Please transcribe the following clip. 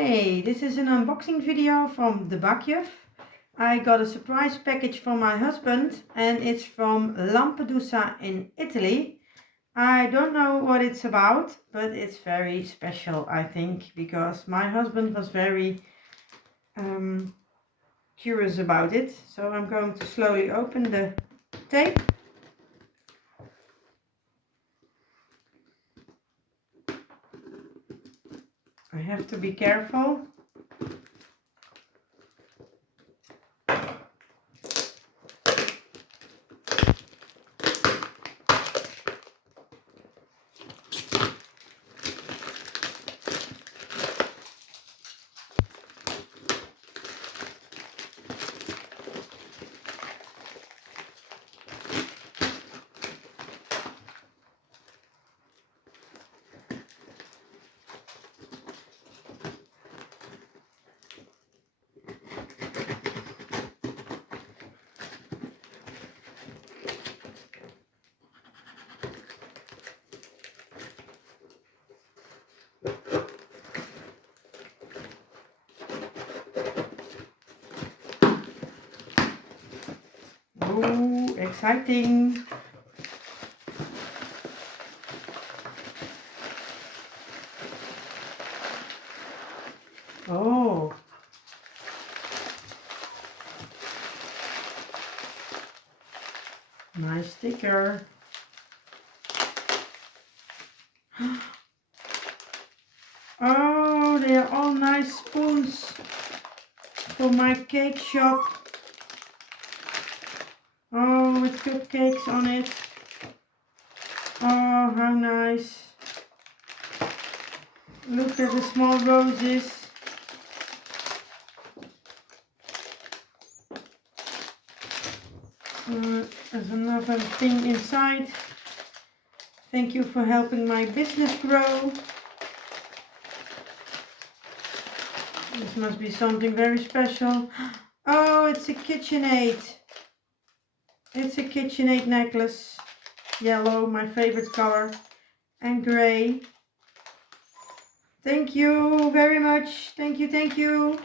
Hey, this is an unboxing video from the Bakjuf. I got a surprise package from my husband and it's from Lampedusa in Italy. I don't know what it's about, but it's very special, I think, because my husband was very curious about it. So I'm going to slowly open the tape. I have to be careful. Oh, exciting! Oh, nice sticker. Oh, they are all nice spoons for my cake shop. Oh, with cupcakes on it. Oh, how nice. Look at the small roses. There's another thing inside. Thank you for helping my business grow. This must be something very special. Oh, it's a KitchenAid. It's a KitchenAid necklace. Yellow, my favorite color. And grey. Thank you very much. Thank you, thank you.